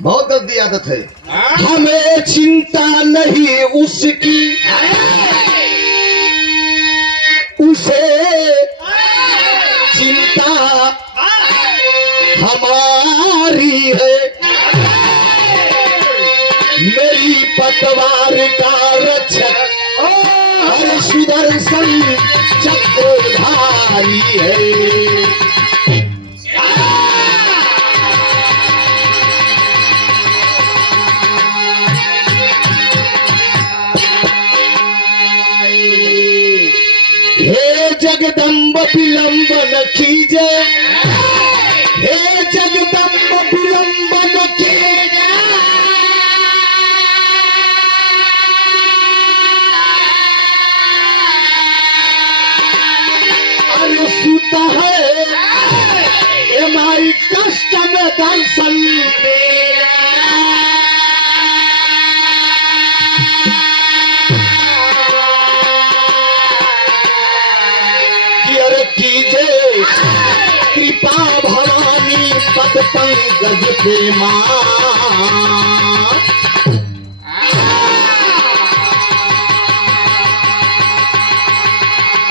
बहुत गंदी आदत है। हमें चिंता नहीं उसकी, उसे चिंता हमारी है। मेरी पतवार का रक्षक हर सुदर्शन चक्रधारी है। हे जगदम्ब विलंब न कीजे, हे जगदम्ब विलंब न कीजे। सुत है माई कष्ट में दर्शन मेरा। कीजे कृपा भवानी पद पंकज पे मां।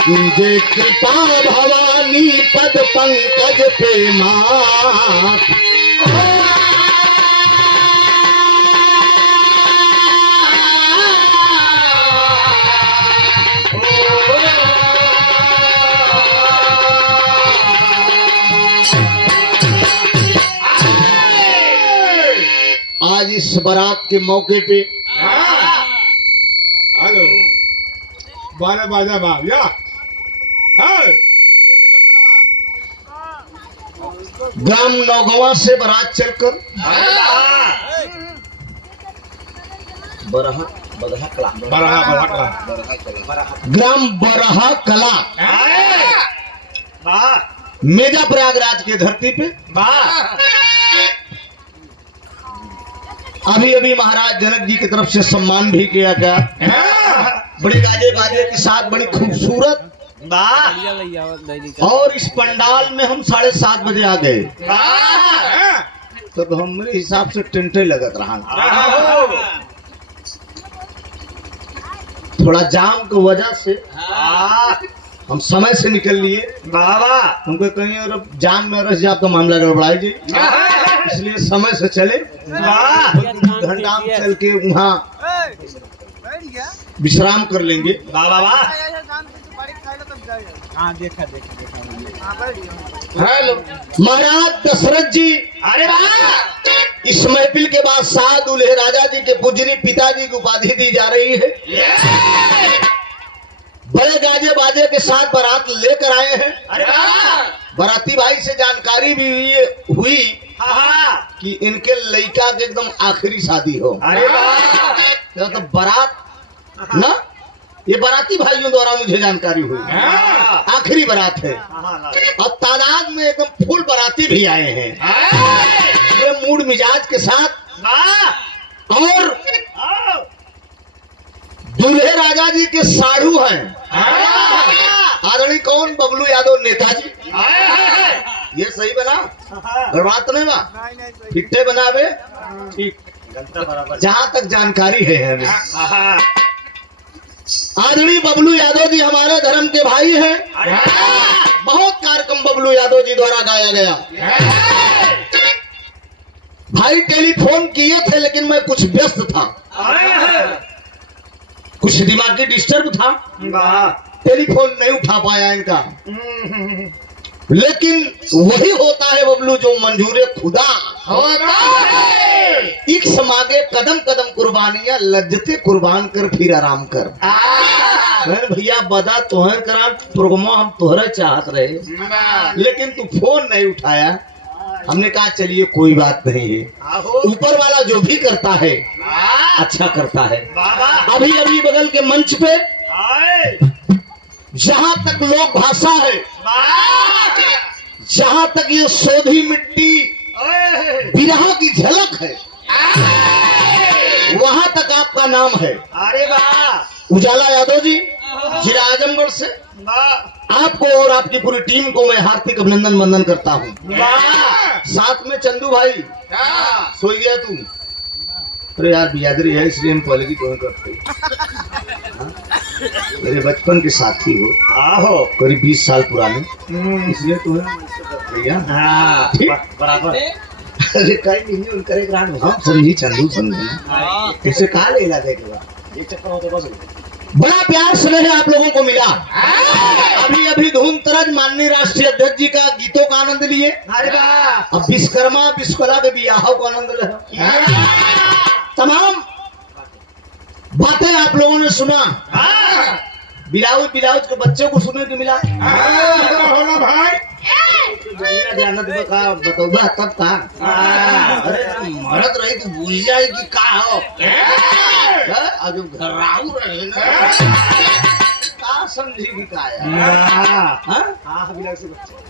कीजे कृपा भवानी पद पंकज पे मां। आज इस बारात के मौके पे हेलो बाजा बाजा बाजा ग्राम नौगवा से बारात चलकर ग्राम बरहा कला मेजा प्रयागराज के धरती पे अभी अभी महाराज जनक जी की तरफ से सम्मान भी किया गया। बड़े गाजे बाजे के साथ बड़ी खूबसूरत। और इस पंडाल में हम 7:30 बजे आ गए, तब हमारे हिसाब से टेंटे लगत रहा। थोड़ा जाम की वजह से हम समय से निकल लिए। हमको कहीं और जाम में रस जाए तो मामला गड़बड़ाई जी, इसलिए समय से चले। घंटा चल के वहाँ विश्राम कर लेंगे। महाराज दशरथ जी इस महफिल के बाद साथ दूल्हे राजा जी के पूजनी पिताजी की उपाधि दी जा रही है। बड़े गाजे बाजे के साथ बारात लेकर आए हैं। बाराती भाई से जानकारी भी हुई कि इनके लड़का के एकदम आखिरी शादी हो। तो बारात ना, ये बाराती भाइयों द्वारा मुझे जानकारी हुई आखिरी बारात है। और तादाद में एकदम फुल बाराती भी आए हैं, ये मूड मिजाज के साथ। और दूल्हे राजा जी के साढ़ू हैं आदरणीय कौन बबलू यादव नेताजी। ये सही बना, गड़बड़ा तो नहीं बा, फिट्टे बनावे ठीक, जहां तक जानकारी है हमें। आदरणीय बबलू यादव जी हमारे धर्म के भाई हैं। बहुत कार्यक्रम बबलू यादव जी द्वारा गाया गया। भाई टेलीफोन किए थे लेकिन मैं कुछ व्यस्त था, कुछ दिमागी डिस्टर्ब था, टेलीफोन नहीं उठा पाया इनका। लेकिन वही होता है बबलू जो मंजूरे खुदा होता है। एक समागे कदम कदम कुर्बानियां लज्जते कुर्बान कर फिर आराम कर। भैया बदा तोहर करा प्रोग्राम हम तोहरा चाहत रहे, लेकिन तू फोन नहीं उठाया। हमने कहा चलिए कोई बात नहीं है, ऊपर वाला जो भी करता है अच्छा करता है। अभी अभी बगल के मंच पे जहां तक लोक भाषा है, जहां तक ये सोधी मिट्टी बिरहा की झलक है, वहां तक आपका नाम है। अरे वाह, उजाला यादव जी जिला आजमगढ़ से आपको और आपकी पूरी टीम को मैं हार्दिक अभिनंदन वंदन करता हूँ। साथ में चंदू भाई सोई गया तू। अरे यार बियादरी है इसलिए हम पहले की कौन करते। मेरे बचपन के साथी हो, आहो करीब 20 साल पुराने, इसलिए तुम्हें भैया ठीक बराबर अरे कहीं नहीं उनका एक रान हम समझी चंदू समझे तुझसे कहा लेला देखेगा। ये चक्कर होते बस बड़ा प्यार स्नेह आप लोगों को मिला। अभी अभी धूम तरज माननीय राष्ट्रीय अध्यक्ष जी का गीतों का आनंद लिए। अरे वाह अब विश्वकर्मा विश्वकला के बियाहों का आनंद ले। तमाम बातें आप लोगों ने सुना। बिलाउज बिलाउज के बच्चे को सुनने को मिला। होला भाई बतौबा तब का अरे मरद रही तो बुझ जाए कि का हो। आज घराऊ रहे ना का समझी कि का है। हाँ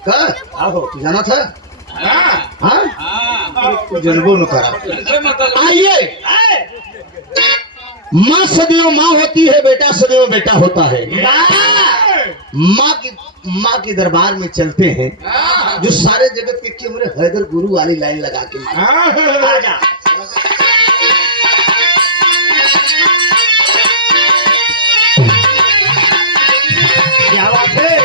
का आहो तू जाना था। हाँ तू जनबो न करा। आइए माँ सदैव माँ होती है, बेटा सदैव बेटा होता है। माँ के दरबार में चलते हैं जो सारे जगत के कैमरे हैदर गुरु वाली लाइन लगा के आजा क्या बात है।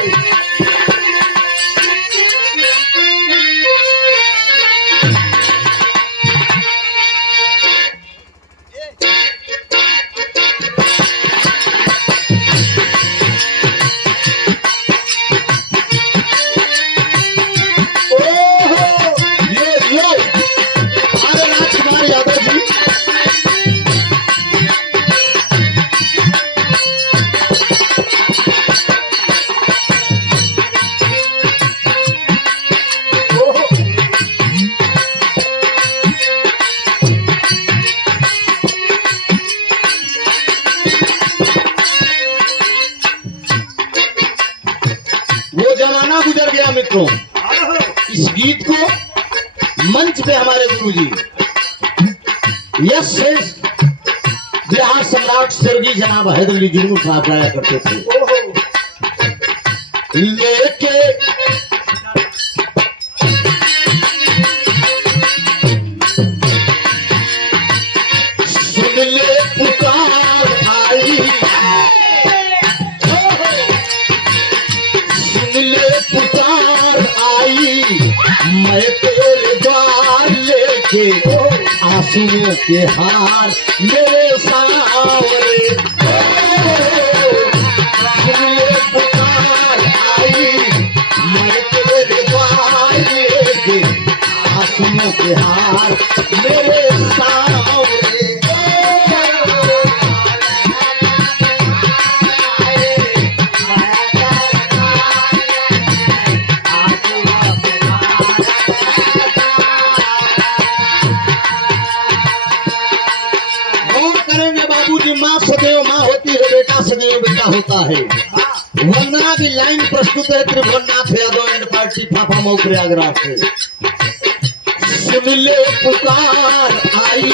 गुजर गया मित्रों। इस गीत को मंच पे हमारे गुरुजी यश बिहार सम्राट स्वर्गीय जनाब हैदर अली जुल्लू साहब गाया करते थे। लेके सुन ले पुकार आई, पुकार आई, मैं तेरे द्वार लेके आंसुओं के हार मेरे सावरे। पुकार आई, मैं तेरे द्वार लेके आंसुओं के हार मेरे सावरे। माँ सदैव माँ होती है, बेटा सदैव बेटा होता है। वंदना की लाइन प्रस्तुत है त्रिभुवननाथ यादव एंड पार्टी फाफा मऊ प्रयागराज से। सुन ले पुकार आई,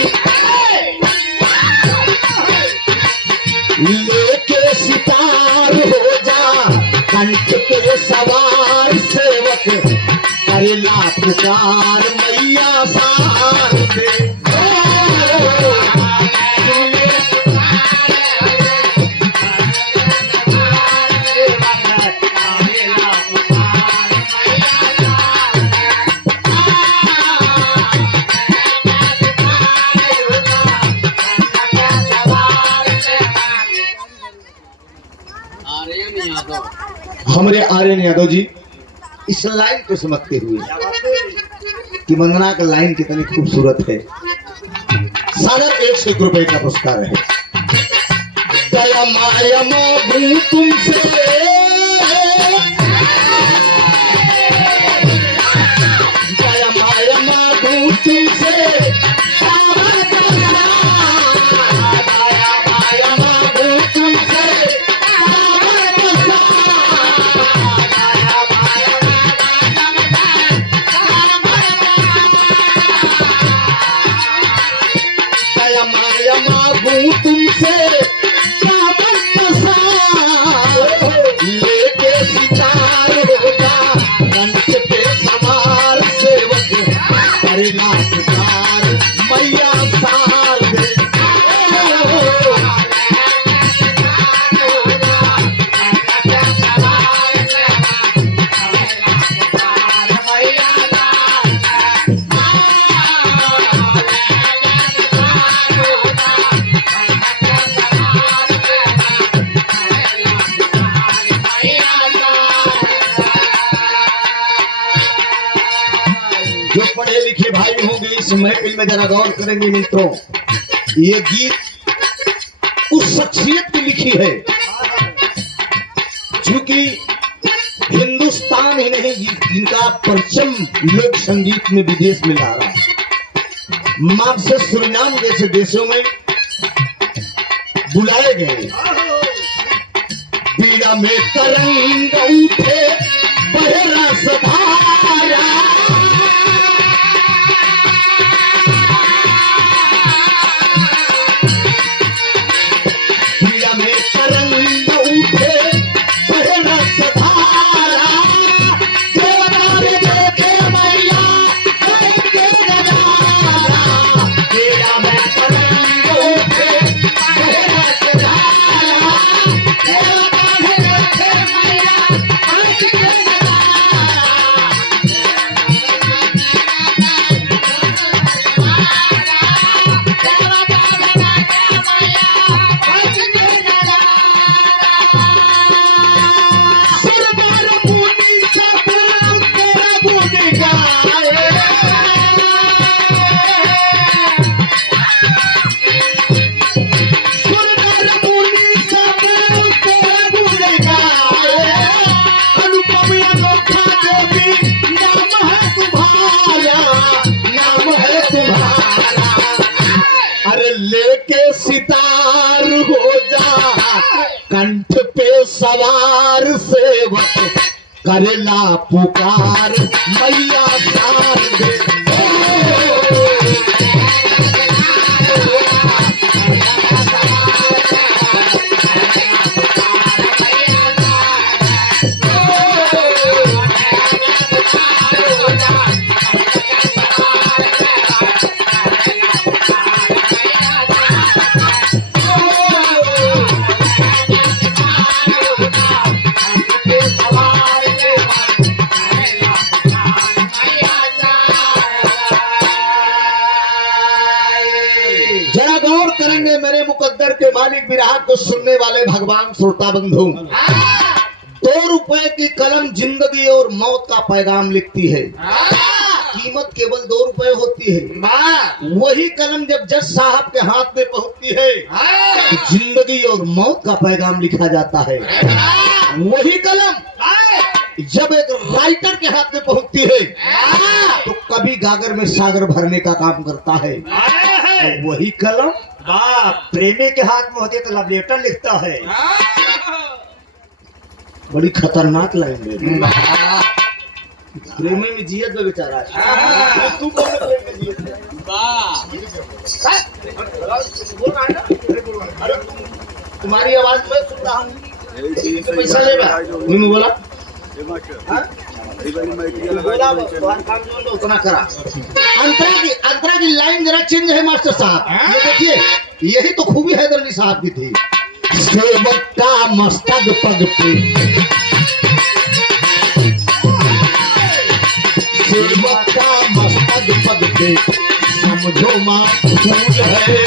लेके सितार हो जा कंठ पे सवार सेवक करेला पुकार मैया सार दे। हमारे आर्यन यादव जी इस लाइन को समझते हुए कि वंदना का लाइन कितनी खूबसूरत है। सादर 101 रुपए का पुरस्कार है। दया माया मांगू तुमसे, दया माया मांगू तुमसे, दया माया मांगू तुमसे, तुमसे जो पढ़े लिखे भाई होंगे इस महफिल में जरा गौर करेंगे मित्रों, ये गीत उस शख्सियत की लिखी है क्योंकि हिंदुस्तान ही नहीं जिनका परचम लोक संगीत में विदेश में ला रहा है। मार्शल सुरिनाम जैसे देशों में बुलाए गए। पीड़ा में तरंग उठे बहरा सधारा, पीड़ा में तरंग उठे बहरा सधारा, देवदार देखे मैया देखे नजारा, पीड़ा में तरंग उठे बहरा सधारा, देवदार देखे मैया देखे नजारा। सरदार मुनि सब तेरा गुण गाए, सरदार मुनि सब तेरा गुण गाए, अनुपम अनोखा देवी नाम है तुम्हारा, नाम है तुम्हारा। अरे लेके सितार हो जा कंठ पे सवार सेवक करेला पुकार मैया सार दे। जरा गौर करेंगे मेरे मुकद्दर के मालिक विराट को सुनने वाले भगवान श्रोता बंधु। 2 रुपए की कलम जिंदगी और मौत का पैगाम लिखती है। कीमत केवल 2 रुपए होती है। वही कलम जब जज साहब के हाथ में पहुंचती है तो जिंदगी और मौत का पैगाम लिखा जाता है। वही कलम जब एक राइटर के हाथ में पहुंचती है तो कभी गागर में सागर भरने का काम करता है। और वही कलम प्रेमी के हाथ में होती है तो लव लेटर लिखता है। बड़ी खतरनाक लाइन है। प्रेमी में जियत में बेचारा है। तू कौन सा प्रेम में जियत है? अरे तुम्हारी आवाज मैं सुन रहा हूँ। पैसा लेगा मैं बोला उतना करा। अंतरा की लाइन जरा चेंज है मास्टर साहब। ये देखिए यही तो खूबी हैदर अली साहब की थी। सेवक का मस्तक पग पे, सेवक का मस्तक पग पे समझो माँ फूल है।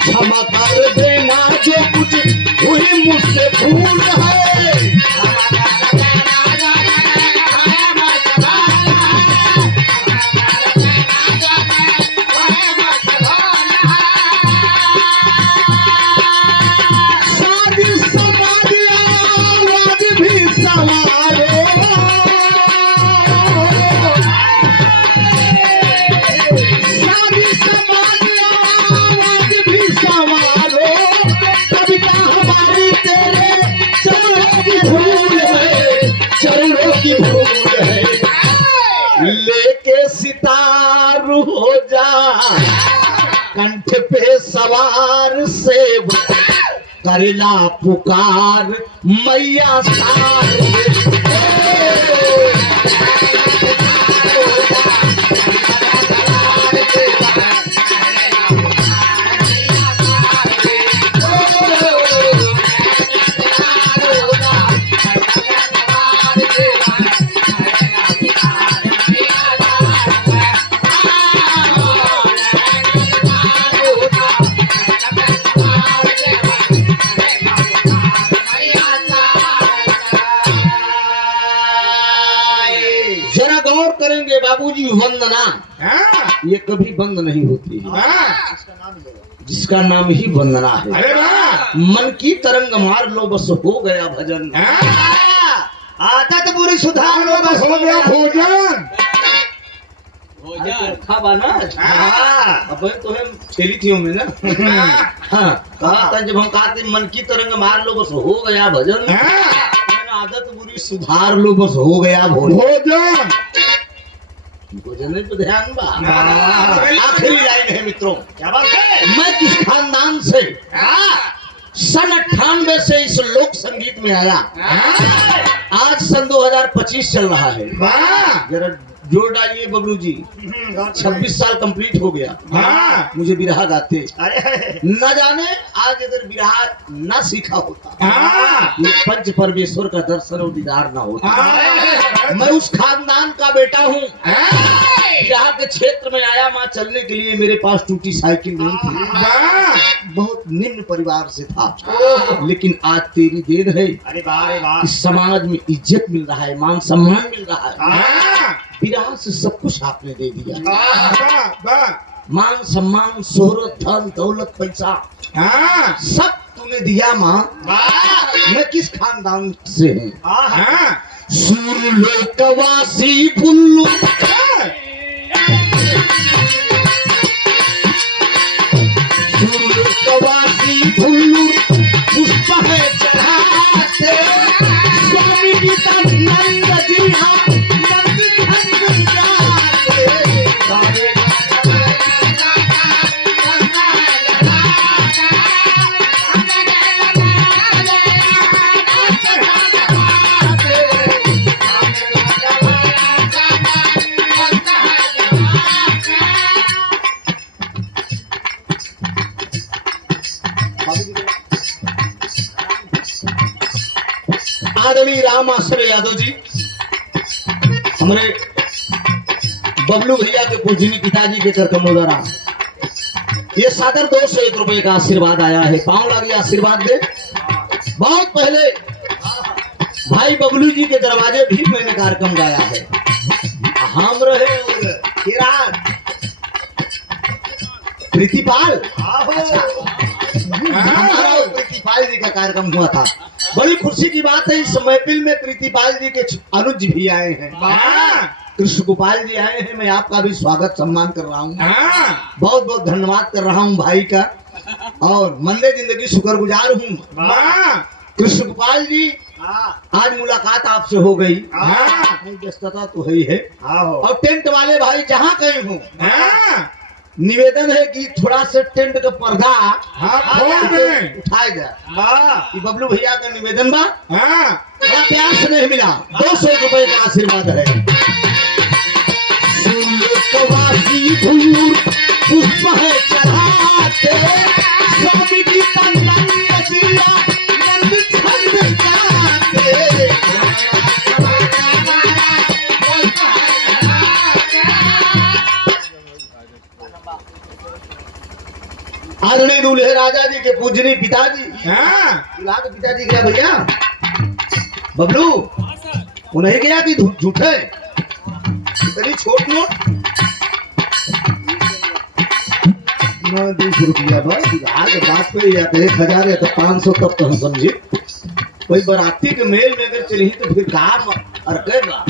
क्षमा कर देना जो कुछ हुई मुझसे भूल है। लेके सितार हो जा कंठ पे सवार सेव करेला पुकार मैया सार। जी वंदना हाँ, ये कभी बंद नहीं होती है, हाँ, जिसका नाम ही वंदना है। अरे वाह, मन की तरंग मार लो बस हो गया भजन। हाँ, आदत बुरी सुधार लो बस हो गया भोजन। खाबा ना हाँ अब तो हम ठेली थी में ना। हाँ, कहा था जब हम कहा थे मन की तरंग मार लो बस हो गया भजन, हाँ, आदत बुरी सुधार लो बस हो गया भोजन। भोजन। भोजन पे ध्यान बा। हाँ। आखिरी लाइन है मित्रों, क्या बात है? मैं किस खानदान से हाँ सन 98 से इस लोक संगीत में आया, आज सन 2025 चल रहा है। वाह, जरा जोर डालिए बबलू जी, 26 साल कंप्लीट हो गया हाँ, मुझे बिरहा गाते। अरे न जाने आज अगर बिरहा न सीखा होता, हाँ, ये पंच परमेश्वर का दर्शन और दीदार न होता। हाँ, मैं उस खानदान का बेटा हूँ। हाँ, बिरहा के क्षेत्र में आया, माँ चलने के लिए मेरे पास टूटी साइकिल नहीं थी, वाह, बहुत निम्न परिवार से था, लेकिन आज तेरी देन है अरे वाह अरे वाह। इस समाज में इज्जत मिल रहा है, मान सम्मान मिल रहा है। हाँ, बिरहा से सब कुछ आपने दे दिया, वाह, वाह, मान सम्मान शोहरत धन दौलत पैसा हाँ, सब तूने दिया माँ। मैं किस खानदान से हूँ? हाँ हाँ, सूरलोकवासी पुल्लू सूरलोकवासी पुल्लू पुष्प है चढ़ाते स्वामी गीतानंद जी हाँ नंद घन जाते। आदरणीय राम आश्रय यादव जी, हमारे बबलू भैया के पूजनी पिताजी के कर कमलों द्वारा ये सादर 201 रुपए का आशीर्वाद आया है। पाँव लगे आशीर्वाद दे। बहुत पहले भाई बबलू जी के दरवाजे भी मैंने कार्यक्रम गाया है। हम रहे और किरान प्रीतिपाल, हमारा और प्रीतिपाल जी का कार्यक्रम हुआ था। बड़ी खुशी की बात है, इस महफिल में प्रीतिपाल जी के अनुज भी आए हैं, हाँ, कृष्ण गोपाल जी आए हैं। मैं आपका भी स्वागत सम्मान कर रहा हूँ, हाँ, बहुत बहुत धन्यवाद कर रहा हूँ भाई का, और मंदे जिंदगी शुक्रगुजार हूँ। वाह, कृष्ण गोपाल जी, आज मुलाकात आपसे हो गई, हाँ, व्यस्तता तो है ही है। और टेंट वाले भाई जहाँ कहीं हो, हाँ, निवेदन है कि थोड़ा सा टेंट का पर्दा हाँ, खोल दे, उठाए जाए। ये बबलू भैया का निवेदन बा, हाँ, बड़ा प्यार से नहीं मिला, 200 रुपए का आशीर्वाद है। सूरलोकवासी धूल पुष्प है चढ़ाते स्वामी गीतानंद जी नंद छंद गाते। आदरणीय दूल्हे राजा जी के पूजनी पिताजी, हाँ, दूल्हा के पिताजी क्या भैया बबलू, उन्हें क्या कि झूठे इतनी छोट नोट न 20 रुपया भाई आज बात पे या तो 1000 या तो 500 तब तो हम समझे। कोई बराती के मेल में अगर चली तो फिर काम अरकेगा।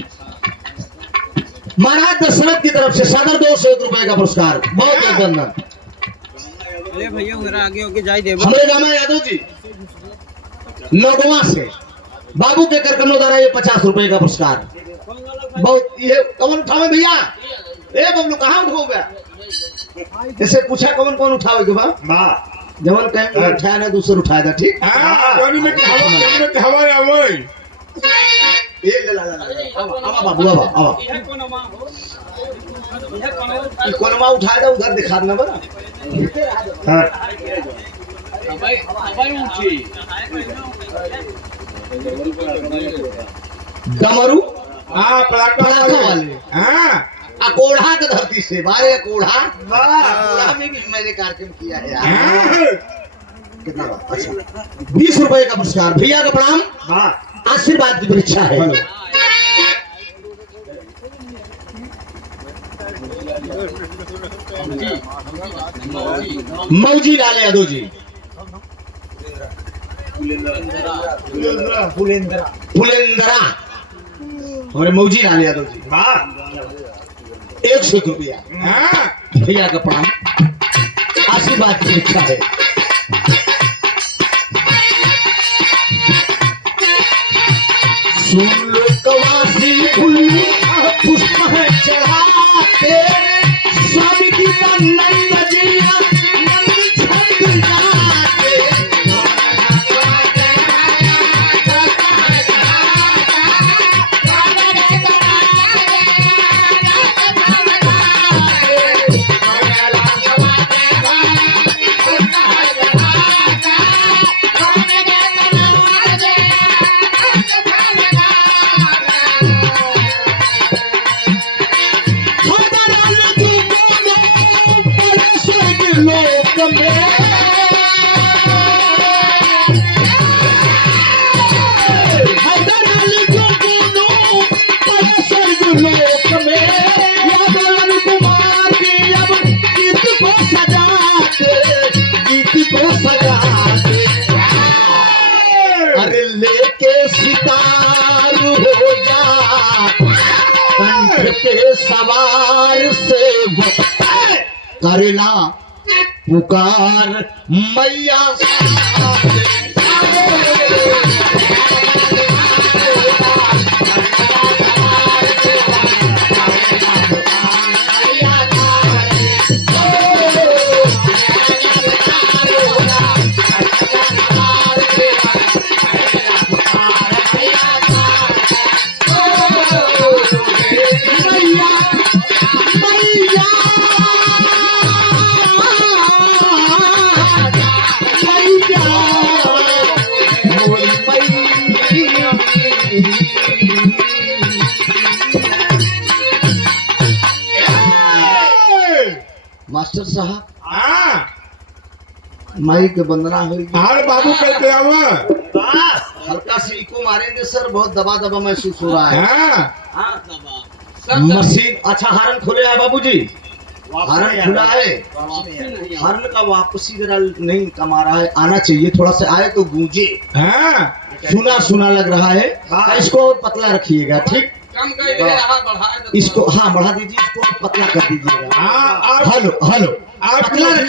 महाराज दशरथ की तरफ से सादर 201 रुपए का पुरस्कार, बहुत बहुत धन्यवाद। अरे भैया उधर आगे होके जाई देबो। हमारे रामा यादव जी नगवा से बाबू के करकमों द्वारा ये 50 रुपए का पुरस्कार, बहुत ये कौन उठावे भैया? ए बबलू कहाँ उठो गया? जैसे पूछा कौन कौन उठावे के बाद जवन कहीं उठाया ना दूसरा उठाया था, ठीक? हाँ, पानी में हवा आवई, ये ले ला आवा बाबू आवा ये कोनमा उठाया था उधर दिखा देना बना। डमरू हाँ, पड़ाका वाले, हाँ, अकोढ़ा की धरती से बारे अकोढ़ा, अकोढ़ा में भी मैंने कार्यक्रम किया है यार। हाँ, कितना बात? अच्छा 20 रुपए का पुरस्कार, भैया का प्रणाम, आशीर्वाद की परीक्षा है। मौजी लाल यादव जी, फुलेंद्रा हमारे मौजी लाल यादव जी, 100 रुपया हाँ भैया का प्रणाम, आशीर्वाद की इच्छा है। सुन लो कवासी उल्लू पुष्प है चढ़ाते, स्वामी की नंद जिया नंद छंद गाते। लोक में हैदर अली को बोलो पर स्वर्ग लोक में, यादव कुमार की अब गीत को सजाते, गीत को सजाते। अरे लेके सितार हो जा कंठ पे सवार से करना पुकार मैया मास्टर साहब हाँ माई के वंदना हुई, अरे बाबू कहते आवा हल्का सी को मारेंगे सर, बहुत दबा दबा महसूस हो रहा है। हाँ मशीन अच्छा हारन खुले है बाबूजी, हारन खुला है, हारन का वापसी जरा नहीं कमा रहा है, आना चाहिए थोड़ा सा, आए तो गूंजे, हाँ सुना सुना लग रहा है। इसको और पतला रखिएगा, ठीक, कम कर दे, बढ़ा दे। इसको हाँ बढ़ा दीजिए, इसको पतला कर दीजिएगा। हाँ हेलो हेलो आप पतला रखिए।